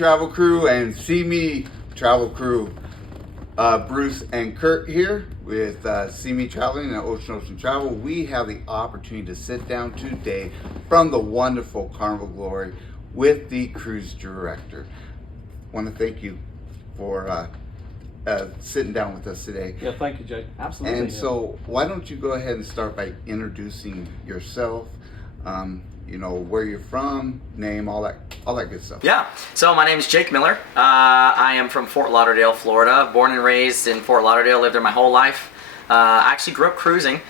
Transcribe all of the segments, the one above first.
Travel Crew and See Me Travel Crew. Bruce and Kurt here with See Me Traveling and Ocean Travel. We have the opportunity to sit down today from the wonderful Carnival Glory with the cruise director. I want to thank you for sitting down with us today. Yeah, thank you, Jake. Absolutely. And so why don't you go ahead and start by introducing yourself, you know, where you're from, name, all that good stuff. Yeah, so my name is Jake Miller. I am from Fort Lauderdale, Florida. Born and raised in Fort Lauderdale, lived there my whole life. I actually grew up cruising,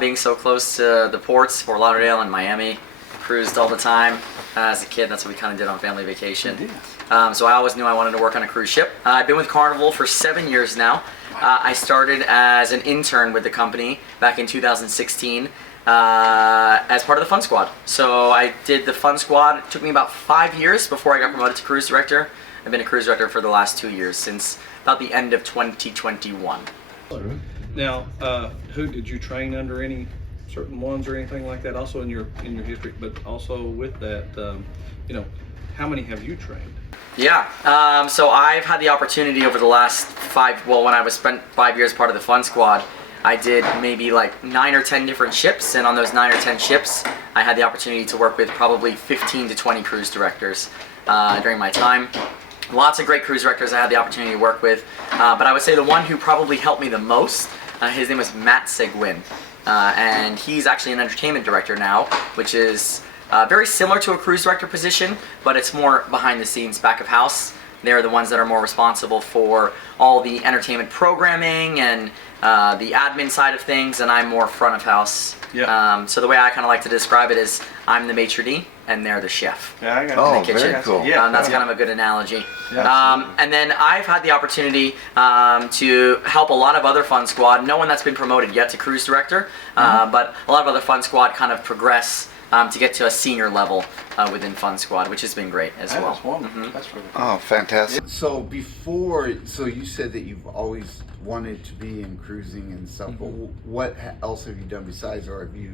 being so close to the ports, Fort Lauderdale and Miami. Cruised all the time. As a kid, that's what we kind of did on family vacation. So I always knew I wanted to work on a cruise ship. I've been with Carnival for 7 years now. I started as an intern with the company back in 2016 as part of the Fun Squad. So I did the Fun Squad. It took me about 5 years before I got promoted to cruise director. I've been a cruise director for the last 2 years, since about the end of 2021. Now, who did you train under? Any certain ones or anything like that? Also in your history, but also with that, you know, how many have you trained? Yeah, so I've had the opportunity over the last when I was spent 5 years part of the Fun Squad, I did maybe like 9 or 10 different ships, and on those 9 or 10 ships, I had the opportunity to work with probably 15 to 20 cruise directors during my time. Lots of great cruise directors I had the opportunity to work with, but I would say the one who probably helped me the most, his name was Matt Seguin, and he's actually an entertainment director now, which is very similar to a cruise director position, but it's more behind the scenes, back of house. They're the ones that are more responsible for all the entertainment programming and the admin side of things, and I'm more front of house. Yeah. So the way I kind of like to describe it is I'm the maitre d' and they're the chef. Yeah, I got Oh, in the kitchen. very cool. Yeah, That's kind of a good analogy. Yeah, And then I've had the opportunity to help a lot of other Fun Squad, no one that's been promoted yet to cruise director, but a lot of other Fun Squad kind of progress to get to a senior level within Fun Squad, which has been great as well. That's wonderful. That's really cool. Oh, fantastic. So so you said that you've always wanted to be in cruising and stuff, but what else have you done besides, or have you,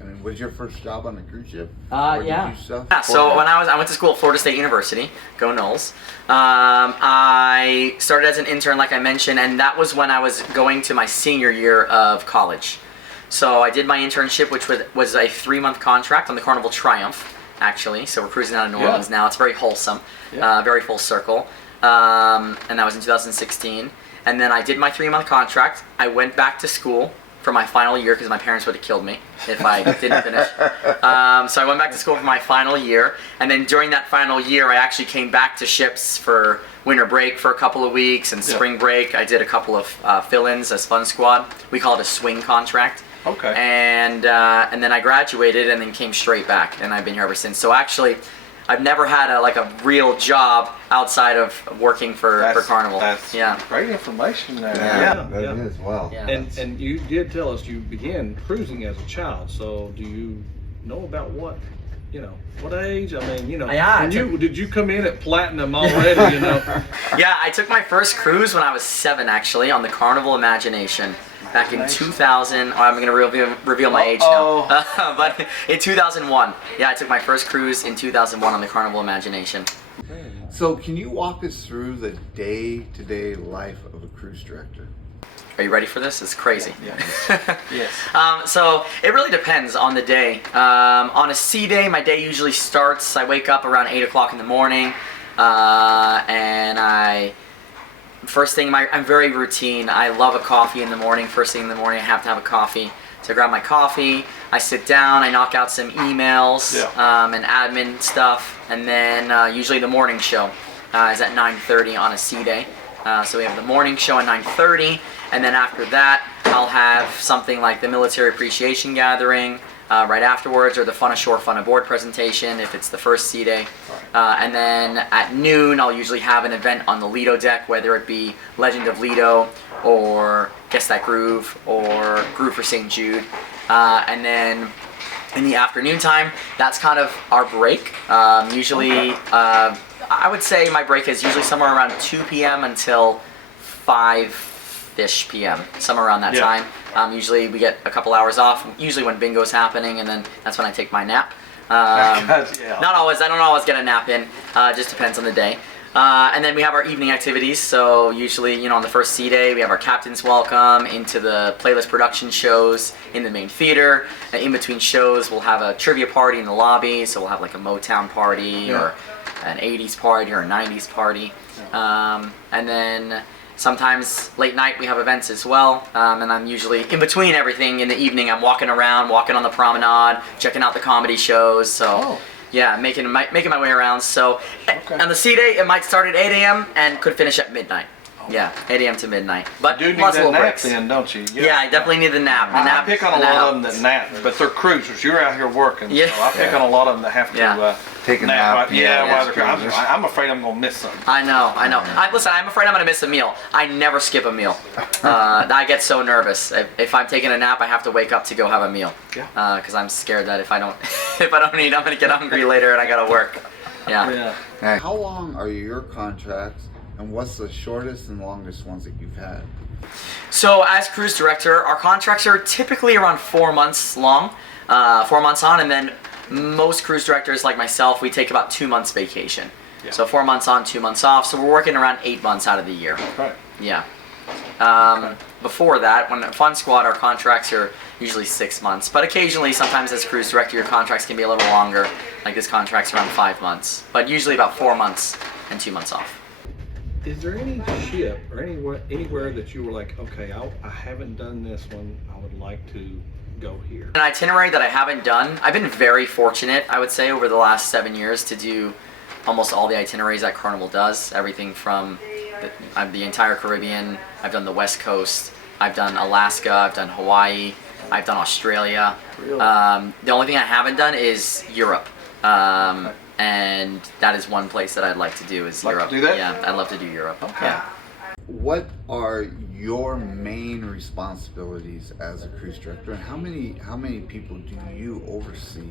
I mean, was your first job on a cruise ship? Or Yeah. did you stuff Yeah, so before when I went to school at Florida State University, go Noles. I started as an intern, like I mentioned, and that was when I was going to my senior year of college. So I did my internship, which was a 3-month contract on the Carnival Triumph, actually. So we're cruising out of New Orleans now. It's very wholesome, very full circle. And that was in 2016. And then I did my 3-month contract. I went back to school for my final year because my parents would have killed me if I didn't finish. So I went back to school for my final year. And then during that final year, I actually came back to ships for winter break for a couple of weeks and spring break. I did a couple of fill-ins as Fun Squad. We call it a swing contract. Okay. And then I graduated and then came straight back, and I've been here ever since. So actually, I've never had a real job outside of working for Carnival. That's great information there. That is, wow. Yeah. And you did tell us you began cruising as a child. So do you know about what age? I mean, did you come in at platinum already? You know. Yeah, I took my first cruise when I was 7, actually, on the Carnival Imagination. Back in 2000, I'm going to reveal my age now, but in 2001. Yeah, I took my first cruise in 2001 on the Carnival Imagination. So can you walk us through the day-to-day life of a cruise director? Are you ready for this? It's crazy. Yes. So it really depends on the day. On a sea day, my day usually starts, I wake up around 8 o'clock in the morning, and first thing, I'm very routine. I love a coffee in the morning. First thing in the morning, I have to have a coffee. So I grab my coffee, I sit down, I knock out some emails and admin stuff, and then usually the morning show is at 9:30 on a sea day. So we have the morning show at 9:30, and then after that, I'll have something like the military appreciation gathering right afterwards, or the Fun Ashore, Fun Aboard presentation if it's the first sea day. And then at noon, I'll usually have an event on the Lido deck, whether it be Legend of Lido, or Guess That Groove, or Groove for St. Jude. And then in the afternoon time, that's kind of our break. Usually, I would say my break is usually somewhere around 2 p.m. until 5-ish p.m., somewhere around that time. Usually we get a couple hours off, usually when bingo's happening, and then that's when I take my nap. Not always, I don't always get a nap in, just depends on the day. And then we have our evening activities. So usually, on the first sea day, we have our captain's welcome into the playlist production shows in the main theater. And in between shows, we'll have a trivia party in the lobby. So we'll have like a Motown party or an 80s party or a 90s party. And then sometimes late night we have events as well. And I'm usually in between everything in the evening. I'm walking around, walking on the promenade, checking out the comedy shows. So. Yeah, making my way around. So on the sea day, it might start at 8 a.m. and could finish at midnight. Yeah, 8 a.m. to midnight. But you do need lots of that little nap breaks. then, don't you? Yeah, I definitely need the nap. I pick on a lot of them that nap, but they're cruisers. You're out here working, so I pick on a lot of them that have to take a nap. While they're cruising. I'm afraid I'm going to miss something. I know. Listen, I'm afraid I'm going to miss a meal. I never skip a meal. I get so nervous. If I'm taking a nap, I have to wake up to go have a meal. Because I'm scared that if I don't eat, I'm going to get hungry later and I got to work. Yeah. How long are your contracts? And what's the shortest and longest ones that you've had? So as cruise director, our contracts are typically around 4 months long, 4 months on, and then most cruise directors like myself, we take about 2 months vacation. So 4 months on, 2 months off, so we're working around 8 months out of the year. Right. Yeah. Before that, when Fun Squad, our contracts are usually 6 months, but occasionally, sometimes as cruise director, your contracts can be a little longer, like this contract's around 5 months, but usually about 4 months and 2 months off. Is there any ship or anywhere that you were like, okay, I haven't done this one, I would like to go here? An itinerary that I haven't done, I've been very fortunate, I would say, over the last 7 years to do almost all the itineraries that Carnival does. Everything from the entire Caribbean, I've done the West Coast, I've done Alaska, I've done Hawaii, I've done Australia. Really? The only thing I haven't done is Europe. And that is one place that I'd like to do is Europe. To do that? Yeah, I'd love to do Europe. Okay. Yeah. What are your main responsibilities as a cruise director, and how many people do you oversee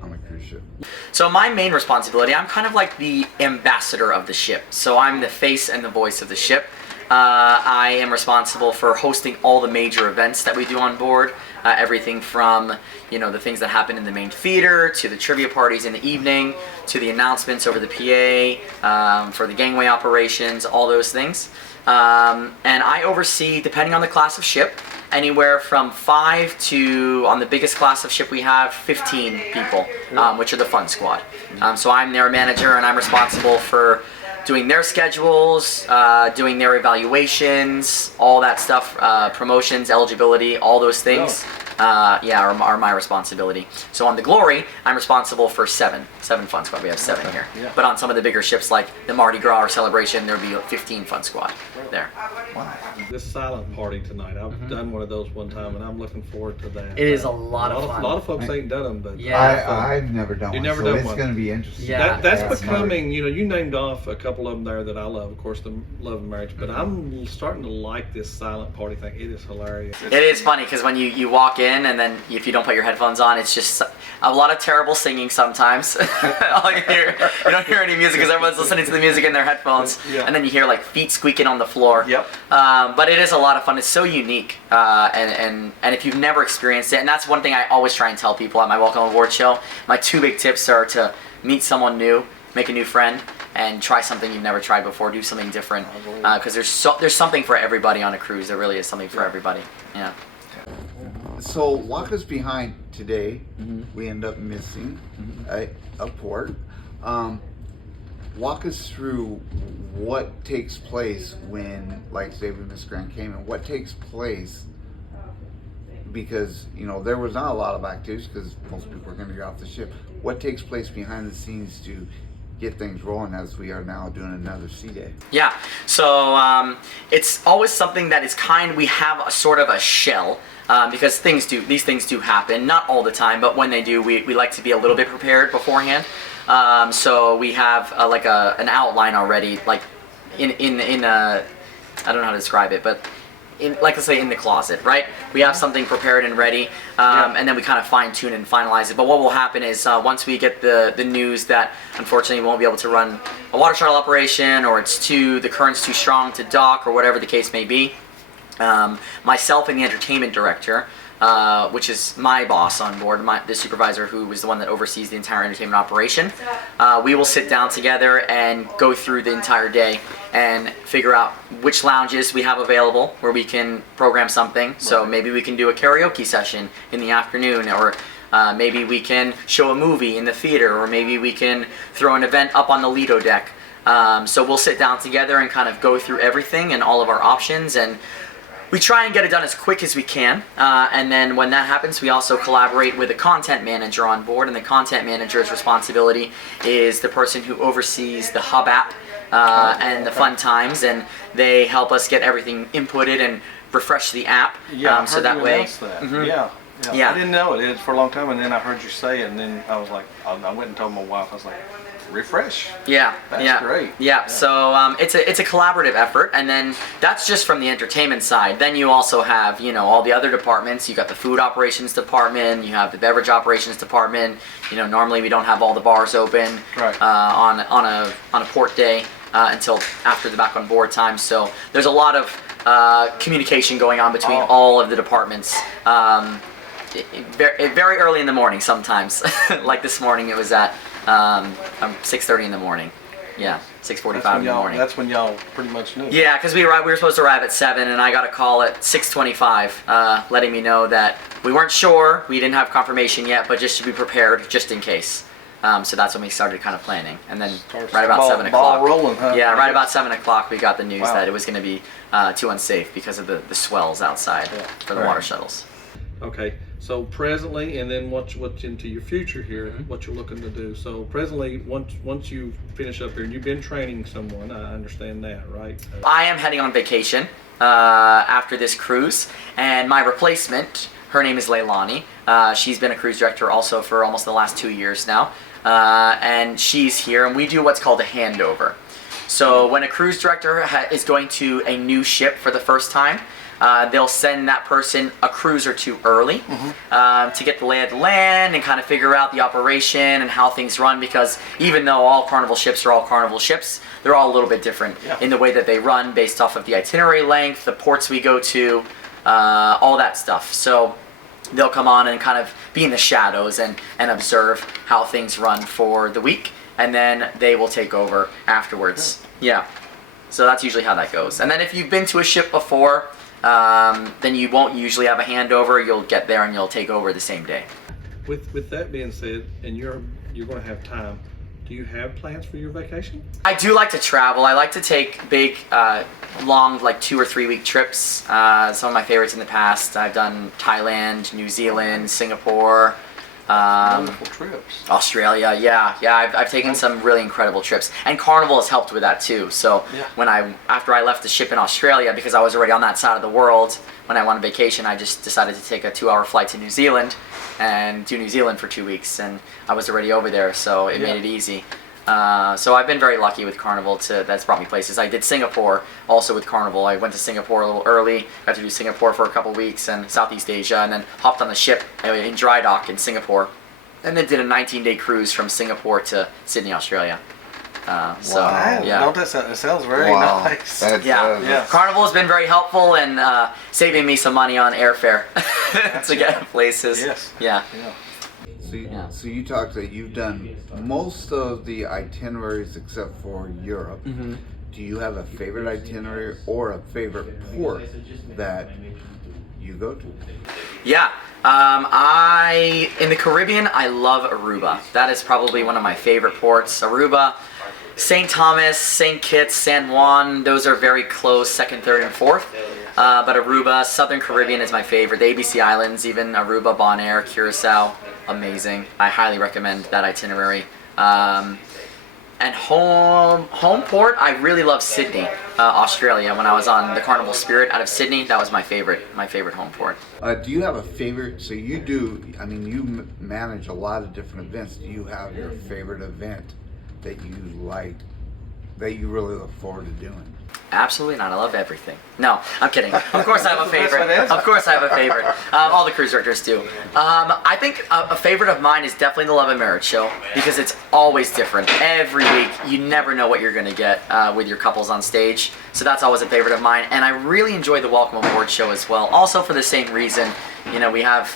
on a cruise ship? So my main responsibility, I'm kind of like the ambassador of the ship. So I'm the face and the voice of the ship. I am responsible for hosting all the major events that we do on board. Everything from, the things that happen in the main theater, to the trivia parties in the evening, to the announcements over the PA, for the gangway operations, all those things. And I oversee, depending on the class of ship, anywhere from 5 to, on the biggest class of ship we have, 15 people, which are the Fun Squad. So I'm their manager and I'm responsible for doing their schedules, doing their evaluations, all that stuff, promotions, eligibility, all those things, are my responsibility. So on the Glory, I'm responsible for seven Fun Squad. We have 7 here. Yeah. But on some of the bigger ships like the Mardi Gras or Celebration, there'll be 15 Fun Squad there. Wow. This silent party tonight, I've done one of those one time, and I'm looking forward to that. It is a lot of fun. A lot of folks ain't done them, but I've never done one. You've never so done it's one. going to be interesting. Yeah. That's becoming, you named off a couple of them there that I love, of course, the Love and Marriage, but I'm starting to like this silent party thing. It is hilarious. It is funny because when you walk in and then if you don't put your headphones on, it's just a lot of terrible singing sometimes. All you don't hear any music because everyone's listening to the music in their headphones, and then you hear like feet squeaking on the floor. Yep. But it is a lot of fun. It's so unique, and if you've never experienced it, and that's one thing I always try and tell people at my Welcome Aboard show. My 2 big tips are to meet someone new, make a new friend, and try something you've never tried before. Do something different, because there's something for everybody on a cruise. There really is something for everybody. Yeah. So lock us behind today. We end up missing a port. Walk us through what takes place when, like, say, we miss Grand Cayman. What takes place? Because there was not a lot of activities because most people are going to get off the ship. What takes place behind the scenes to get things rolling as we are now doing another sea day? Yeah, so it's always something that is we have a sort of a shell, because these things do happen, not all the time, but when they do, we like to be a little bit prepared beforehand. So we have like an outline already, like in I don't know how to describe it, but let's say in the closet, right? We have something prepared and ready, and then we kind of fine tune and finalize it. But what will happen is once we get the news that unfortunately we won't be able to run a water shuttle operation, or the current's too strong to dock, or whatever the case may be, myself and the entertainment director which is my boss on board, the supervisor who is the one that oversees the entire entertainment operation. We will sit down together and go through the entire day and figure out which lounges we have available where we can program something. So maybe we can do a karaoke session in the afternoon, or maybe we can show a movie in the theater, or maybe we can throw an event up on the Lido deck. So we'll sit down together and kind of go through everything and all of our options, and we try and get it done as quick as we can. And then when that happens, we also collaborate with a content manager on board, and the content manager's responsibility is the person who oversees the hub app and the fun times, and they help us get everything inputted and refresh the app. Yeah, so that way. That. Yeah. I didn't know it for a long time, and then I heard you say it, and then I was like, I went and told my wife, I was like, refresh. That's great. So it's a collaborative effort, and then that's just from the entertainment side. Then you also have, you know, all the other departments. You got the food operations department, you have the beverage operations department. You know, normally we don't have all the bars open on a port day until after the back on board time. So there's a lot of communication going on between all of the departments. Very early in the morning sometimes. Like this morning, it was at 6:30 in the morning. Yeah, 6:45 in the morning. That's when y'all pretty much knew. Yeah, because we were supposed to arrive at 7, and I got a call at 6:25 letting me know that we weren't sure, we didn't have confirmation yet, but just to be prepared, just in case. So that's when we started kind of planning, and then right about 7 o'clock. Ball rolling, huh? Yeah, right about 7 o'clock, we got the news that it was going to be too unsafe because of the swells outside for the water shuttles. Okay, so presently, and then what's into your future here, what you're looking to do. So presently, once you finish up here, and you've been training someone, I understand that, right? I am heading on vacation after this cruise, and my replacement, her name is Leilani. She's been a cruise director also for almost the last 2 years now, and she's here, and we do what's called a handover. So when a cruise director is going to a new ship for the first time, they'll send that person a cruise or two early to get the lay of the land and kind of figure out the operation and how things run, because even though all Carnival ships are all Carnival ships, they're all a little bit different in the way that they run based off of the itinerary length, the ports we go to, all that stuff. So they'll come on and kind of be in the shadows and observe how things run for the week, and then they will take over afterwards. Yeah. So that's usually how that goes. And then if you've been to a ship before, then you won't usually have a handover. You'll get there and you'll take over the same day. With that being said, and you're going to have time, do you have plans for your vacation? I do like to travel. I like to take big, long, like 2 or 3 week trips. Some of my favorites in the past, I've done Thailand, New Zealand, Singapore, Wonderful trips. Australia. I've taken some really incredible trips, and Carnival has helped with that too. So after I left the ship in Australia, because I was already on that side of the world, when I went on vacation, I just decided to take a 2-hour flight to New Zealand and do New Zealand for 2 weeks, and I was already over there, so it made it easy. So I've been very lucky with Carnival that's brought me places. I did Singapore also with Carnival. I went to Singapore a little early, got to do Singapore for a couple weeks and Southeast Asia, and then hopped on the ship in dry dock in Singapore, and then did a 19-day cruise from Singapore to Sydney, Australia. Don't that sounds very nice. Carnival has been very helpful and saving me some money on airfare to get places. So you talked that you've done most of the itineraries except for Europe. Do you have a favorite itinerary or a favorite port that you go to? In the Caribbean, I love Aruba. That is probably one of my favorite ports. Aruba, St. Thomas, St. Kitts, San Juan, those are very close, second, third, and fourth. But Aruba, Southern Caribbean is my favorite. The ABC Islands, even Aruba, Bonaire, Curacao, amazing. I highly recommend that itinerary. And home port, I really love Sydney, Australia. When I was on the Carnival Spirit out of Sydney, that was my favorite home port. Do you have a favorite? So you do. I mean, you manage a lot of different events. Do you have your favorite event that you like, that you really look forward to doing? Absolutely not. I love everything. No, I'm kidding. Of course I have a favorite. Of course I have a favorite. All the cruise directors do. I think a favorite of mine is definitely the Love and Marriage Show, because it's always different. Every week, you never know what you're going to get with your couples on stage. So that's always a favorite of mine. And I really enjoy the Welcome Aboard show as well. Also for the same reason, you know, we have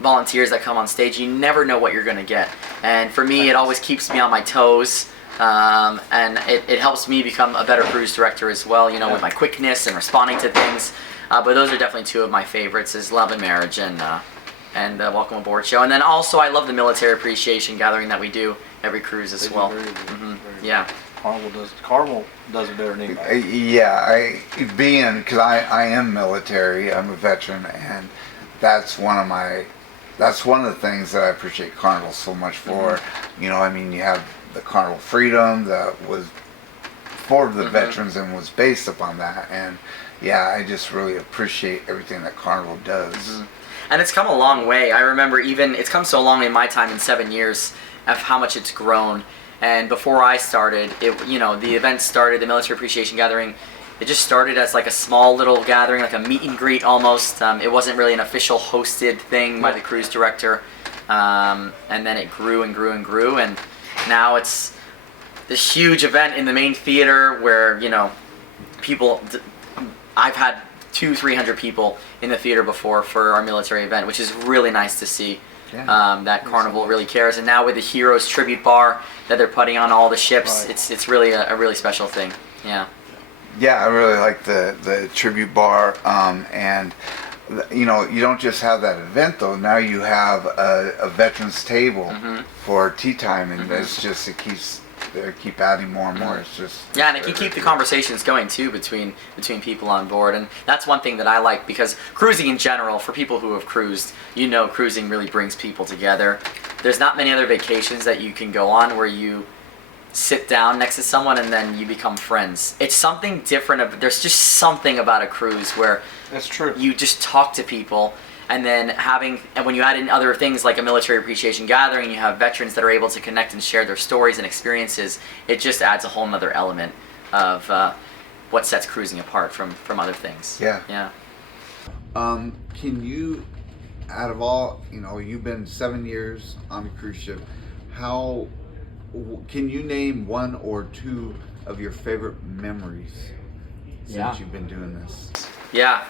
volunteers that come on stage. You never know what you're going to get. And for me, it always keeps me on my toes. And it helps me become a better cruise director as well, you know, with my quickness and responding to things. But those are definitely two of my favorites, is Love and Marriage and the Welcome Aboard show. And then also I love the military appreciation gathering that we do every cruise as well. Yeah. Carnival does it better than anybody. Yeah, because I am military, I'm a veteran, and that's one of the things that I appreciate Carnival so much for. You know, I mean, you have the Carnival Freedom that was for the veterans and was based upon that, and yeah, I just really appreciate everything that Carnival does. And it's come a long way. I remember it's come so long in my time, in 7 years, of how much it's grown. And before I started, the event started, the Military Appreciation Gathering, it just started as like a small little gathering, like a meet and greet almost. It wasn't really an official hosted thing by the cruise director. And then it grew and grew and grew, and now it's this huge event in the main theater where, you know, I've had 200-300 people in the theater before for our military event, which is really nice to see. That Carnival really cares. And now with the Heroes Tribute Bar that they're putting on all the ships, it's really a really special thing. Yeah, I really like the tribute bar, and you know, you don't just have that event though. Now you have a veterans table for tea time, and it's just, they keep adding more and more. It's just and it can keep the conversations going too between people on board, and that's one thing that I like, because cruising in general, for people who have cruised, you know, cruising really brings people together. There's not many other vacations that you can go on where you sit down next to someone and then you become friends. It's something different. There's just something about a cruise where that's true. You just talk to people. And then when you add in other things like a military appreciation gathering, you have veterans that are able to connect and share their stories and experiences. It just adds a whole nother element of what sets cruising apart from other things. Yeah. Can you, out of all, you know, you've been 7 years on a cruise ship, can you name one or two of your favorite memories since you've been doing this? Yeah,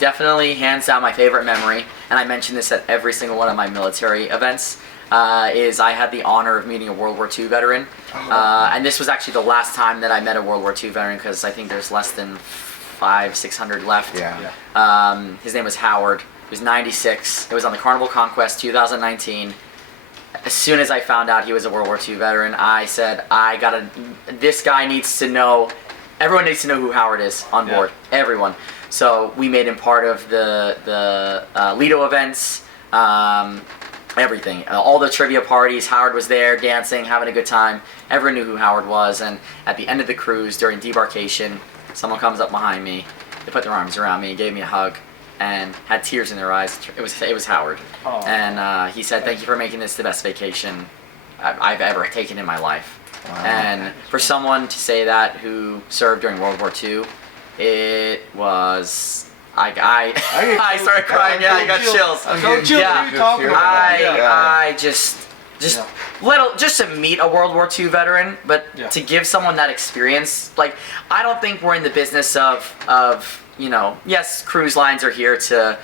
definitely hands down my favorite memory, and I mention this at every single one of my military events, is I had the honor of meeting a World War II veteran. And this was actually the last time that I met a World War II veteran, because I think there's less than 500-600 left. His name was Howard. He was 96. It was on the Carnival Conquest 2019. As soon as I found out he was a World War II veteran, I said, this guy needs to know, everyone needs to know who Howard is on board. Everyone. So we made him part of the Lido events, everything. All the trivia parties, Howard was there, dancing, having a good time. Everyone knew who Howard was, and at the end of the cruise, during debarkation, someone comes up behind me, they put their arms around me, gave me a hug, and had tears in their eyes. It was Howard. And he said, "Thank you for making this the best vacation I've ever taken in my life." Wow. And for someone to say that who served during World War II, it was, I started crying. Yeah, I got chills. I just to meet a World War II veteran, but to give someone that experience, like, I don't think we're in the business of you know, yes, cruise lines are here to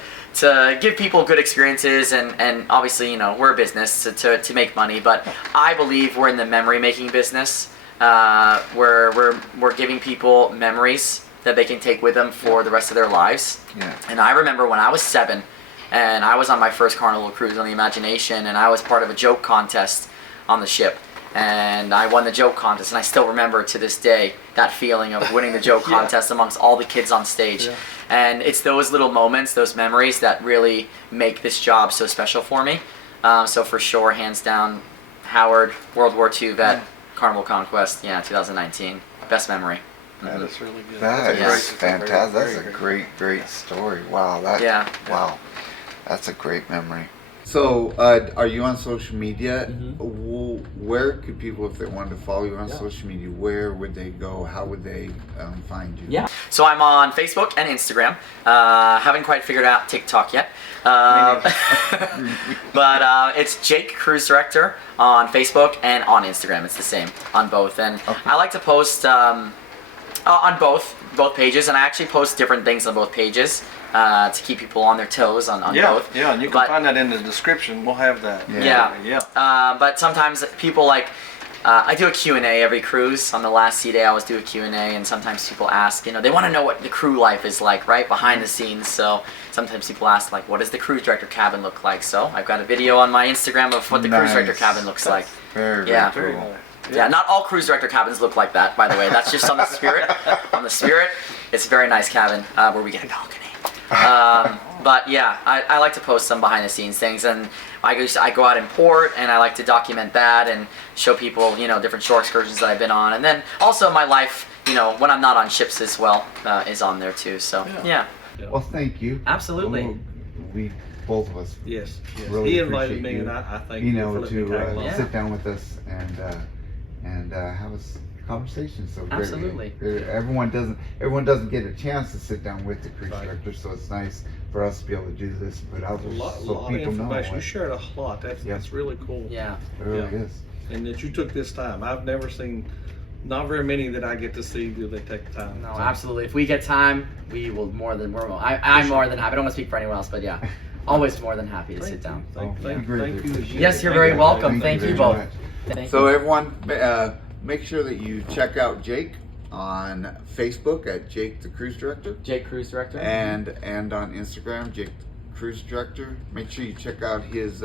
give people good experiences, and obviously, you know, we're a business to make money, but I believe we're in the memory making business, where we're giving people memories that they can take with them for the rest of their lives. And I remember when I was 7 and I was on my first Carnival cruise on the Imagination, and I was part of a joke contest on the ship, and I won the joke contest, and I still remember to this day that feeling of winning the joke contest amongst all the kids on stage. And it's those little moments, those memories, that really make this job so special for me. So for sure, hands down, Howard, World War II vet, Carnival Conquest, 2019, best memory. That's really good. That is fantastic. That's a great story. Wow. Wow. That's a great memory. So, are you on social media? where could people, if they wanted to follow you on Yeah. social media, where would they go? How would they find you? Yeah. So I'm on Facebook and Instagram. Haven't quite figured out TikTok yet. But it's Jake, Cruise Director, on Facebook and on Instagram. It's the same on both. And I like to post on both pages, and I actually post different things on both pages to keep people on their toes on both. Yeah, and you can find that in the description. We'll have that. Yeah. But sometimes people like, I do a Q&A every cruise. On the last sea day, I always do a Q&A, and sometimes people ask, they want to know what the crew life is like, right, behind the scenes. So sometimes people ask, like, what does the cruise director cabin look like? So I've got a video on my Instagram of what the cruise director cabin looks like. Very cool. Yeah, not all cruise director cabins look like that, by the way. That's just on the Spirit. On the Spirit, it's a very nice cabin where we get a balcony. But yeah, I like to post some behind the scenes things, and I go out in port, and I like to document that and show people, different shore excursions that I've been on, and then also my life, when I'm not on ships as well, is on there too. So yeah. Well, thank you. Absolutely. We both of us. Yes. Really He invited me, appreciate and I thank you for letting me tag along. to sit down with us and have a conversation. So Absolutely. everyone doesn't get a chance to sit down with the cruise director, so it's nice for us to be able to do this, but A lot of information. You shared a lot. That's really cool. Yeah. It really is. And that you took this time. I've never seen, not very many that I get to see do they take the time. No, absolutely. If we get time, we will I'm more than happy. I don't want to speak for anyone else, but yeah, always more than happy to sit down. Thank you. Yes, you're very welcome. Thank you both. So everyone, make sure that you check out Jake on Facebook at Jake the Cruise Director. Jake, Cruise Director. And on Instagram, Jake the Cruise Director. Make sure you check out his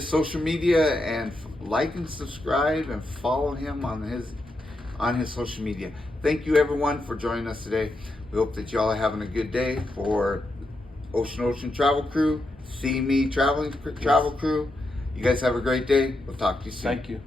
social media and like and subscribe and follow him on his social media. Thank you everyone for joining us today. We hope that y'all are having a good day. For Ocean Travel Crew, See Me Travel Crew, you guys have a great day. We'll talk to you soon. Thank you.